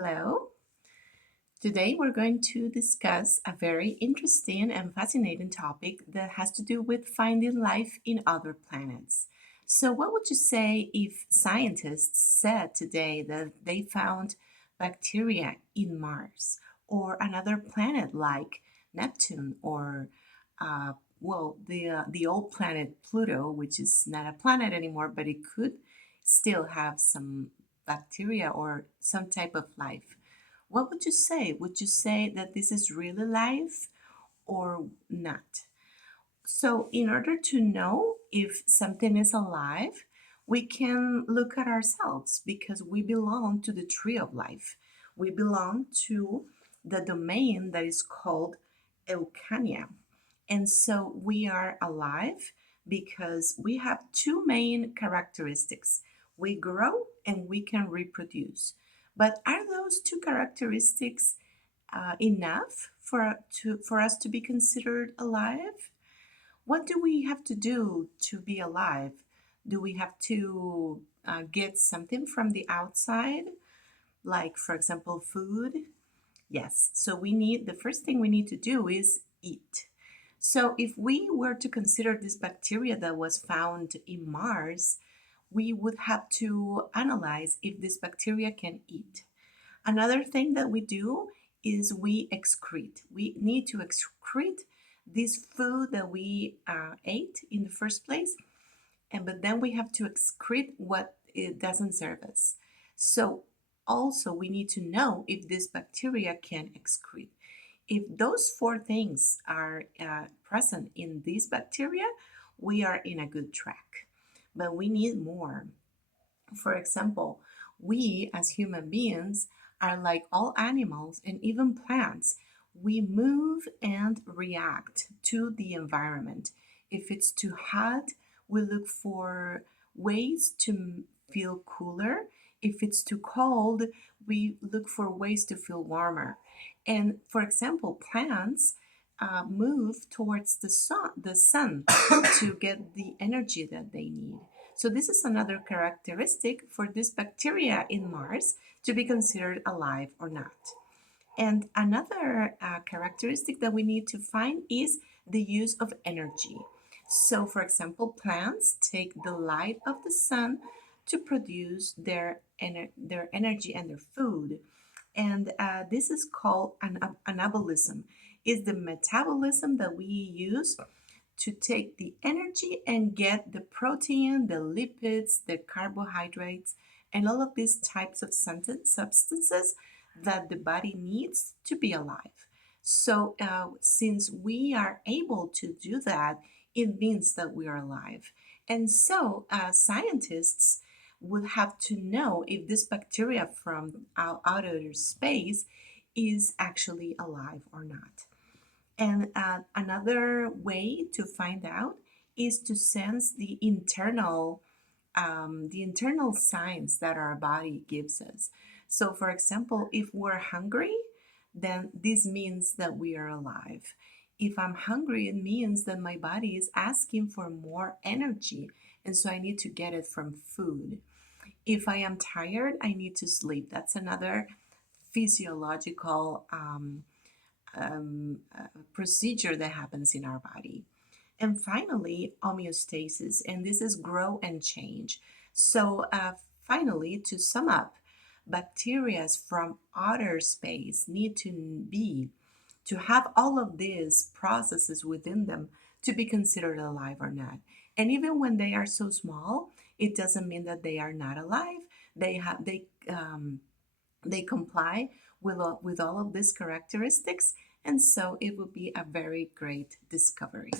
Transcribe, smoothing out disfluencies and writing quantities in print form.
Hello. Today we're going to discuss a very interesting and fascinating topic that has to do with finding life in other planets. So, what would you say if scientists said today that they found bacteria in Mars or another planet like Neptune or, the old planet Pluto, which is not a planet anymore, but it could still have some bacteria or some type of life? What would you say? Would you say that this is really life or not? So, in order to know if something is alive, we can look at ourselves because we belong to the tree of life. We belong to the domain that is called Eucania. And so we are alive because we have two main characteristics. We grow and we can reproduce. But are those two characteristics enough for us to be considered alive? What do we have to do to be alive? Do we have to get something from the outside, like, for example, food? Yes. So the first thing we need to do is eat. So if we were to consider this bacteria that was found in Mars, we would have to analyze if this bacteria can eat. Another thing that we do is we excrete. We need to excrete this food that we ate in the first place, and but then we have to excrete what it doesn't serve us. So also we need to know if this bacteria can excrete. If those four things are present in this bacteria, we are in a good track. But we need more. For example, we as human beings are like all animals and even plants. We move and react to the environment. If it's too hot, we look for ways to feel cooler. If it's too cold, we look for ways to feel warmer. And for example, plants move towards the sun to get the energy that they need. So this is another characteristic for this bacteria in Mars to be considered alive or not. And another characteristic that we need to find is the use of energy. So, for example, plants take the light of the sun to produce their energy and their food. And this is called anabolism. Is the metabolism that we use to take the energy and get the protein, the lipids, the carbohydrates, and all of these types of substances that the body needs to be alive. So, since we are able to do that, it means that we are alive. And so, scientists would have to know if this bacteria from outer space is actually alive or not. And another way to find out is to sense the internal signs that our body gives us. So, for example, if we're hungry, then this means that we are alive. If I'm hungry, it means that my body is asking for more energy, and so I need to get it from food. If I am tired, I need to sleep. That's another physiological procedure that happens in our body. And finally, homeostasis, and this is grow and change. So, finally, to sum up, bacteria from outer space need to have all of these processes within them to be considered alive or not. And even when they are so small, it doesn't mean that they are not alive. They comply with all of these characteristics, and so it would be a very great discovery.